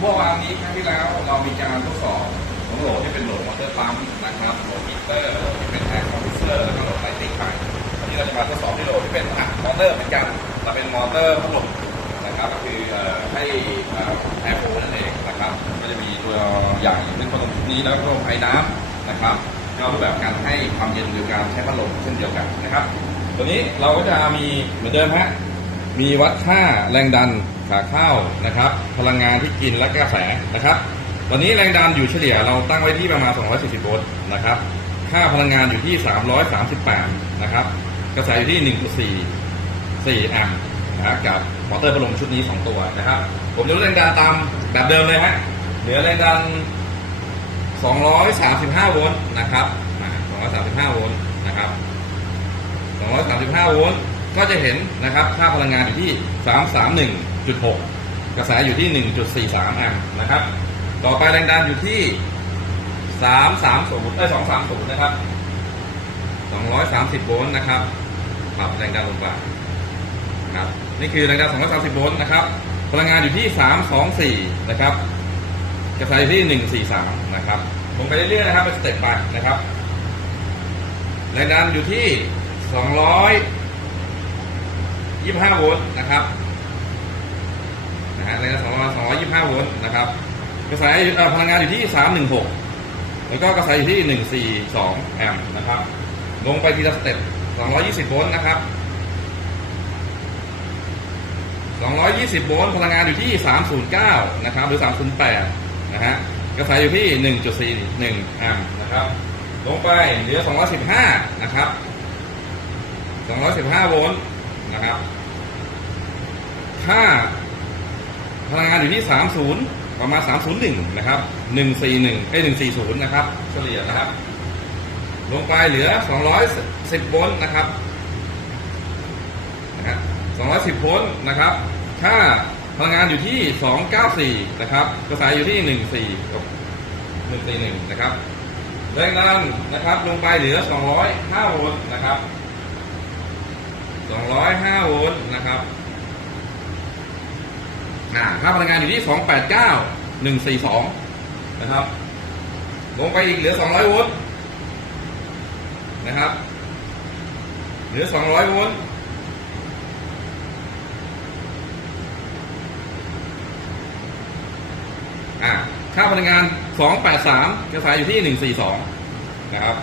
เมื่อวานนี้ครั้งที่แล้วเรามีการทดสอบของโหลดที่เป็นโหลดมอเตอร์ปั๊มนะครับโหลดมิเตอร์โหลดที่เป็นแอร์คอมพรสเซอร์แล้วก็โหลดไลติ้งไฟวันนี้เราจะมาทดสอบที่โหลดที่เป็นอะมอเตอร์เหมือนกันแต่เป็นมอเตอร์พัดลมนะครับก็คือให้แอร์โฟนั่นเองนะครับก็จะมีตัวอย่างอย่งเช่นพัดลมชุดนี้แล้วก็พัดลมไอ้น้ำนะครับก็รูปแบบการให้ความเย็นโดยการใช้พัดลมเช่นเดียวกันนะครับ ตัวนี้เราก็จะมีเหมือนเดิมฮะ มีวัดค่าแรงดันขาเข้านะครับ พลังงานที่กินและกระแสนะครับวันนี้แรงดันอยู่เฉลี่ยเราตั้งไว้ที่ประมาณ 240 โวลต์นะครับ ค่าพลังงานอยู่ที่ 338 นะครับ กระแสอยู่ที่ 1.4 4 แอมป์นะครับกับมอเตอร์พัดลมชุดนี้ 2 ตัวนะครับ ผมจะลดแรงดันตามแบบเดิมเลยฮะ เหลือแรงดัน 235 โวลต์นะครับอ่า235 โวลต์นะครับ 235 โวลต์ ก็จะเห็นนะครับค่าพลังงานอยู่ที่ 331.6 กระแสอยู่ที่ 1.43 แอมป์นะครับ ต่อไปแรงดันอยู่ที่ 330เอ้ย230 นะครับ 230 โวลต์นะครับปรับแรงดันลงไปนะครับนี่คือแรงดัน 230 โวลต์นะครับ พลังงานอยู่ที่ 324 นะครับ กระแสอยู่ที่ 143 นะครับ ลงไปเรื่อยๆนะครับเป็นสเต็ปไปนะครับ แรงดันอยู่ที่ 25 โวลต์นะครับนะฮะแรงดัน225โวลต์นะครับกระแสพลังงานอยู่ที่316แล้วก็กระแสอยู่ที่142แอมป์นะครับ ลงไปทีละสเต็ป220โวลต์นะครับ220โวลต์พลังงานอยู่ที่309นะครับหรือ308นะฮะกระแสอยู่ที่1.41แอมป์นะครับ ลงไปเหลือ215นะครับ215โวลต์ นะครับ ค่าพลังงานอยู่ที่ 30 ประมาณ 301 นะครับ 141เอ้ย140 นะครับ เฉลี่ยนะครับ ลงไปเหลือ 210 โวลต์นะครับนะฮะ210 โวลต์นะครับ ค่าพลังงานอยู่ที่ 294 นะครับกระแสอยู่ที่ 14กับ141 นะครับแรงดันนะครับ ลงไปเหลือ 205 โวลต์นะครับ 205โวลต์นะครับอ่าค่าพลังงานอยู่ที่ 289 142 นะครับ ลงไปอีกเหลือ 200 โวลต์นะครับ เหลือ 200 โวลต์ค่าพลังงาน 283กระแสอยู่ที่ 142 นะครับ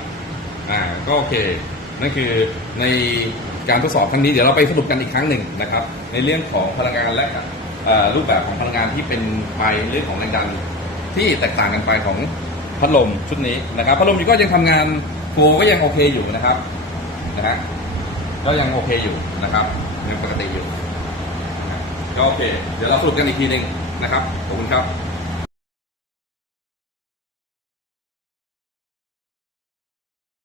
อ่า ก็โอเค นั่นคือใน การทดสอบครั้งนี้เดี๋ยวเราไปสรุปกันอีกครั้งหนึ่งนะครับ ในเรื่องของพลังงานและเอ่อรูปแบบของพลังงานที่เป็นไปเรื่องของแรงดันที่แตกต่างกันไปของพัดลมชุดนี้นะครับพัดลมก็ยังทำงานโฟลว์ก็ยังโอเคอยู่นะครับนะฮะก็ยังโอเคอยู่นะครับยังปกติอยู่ก็โอเค เดี๋ยวเราสรุปกันอีกทีหนึ่งนะครับขอบคุณครับ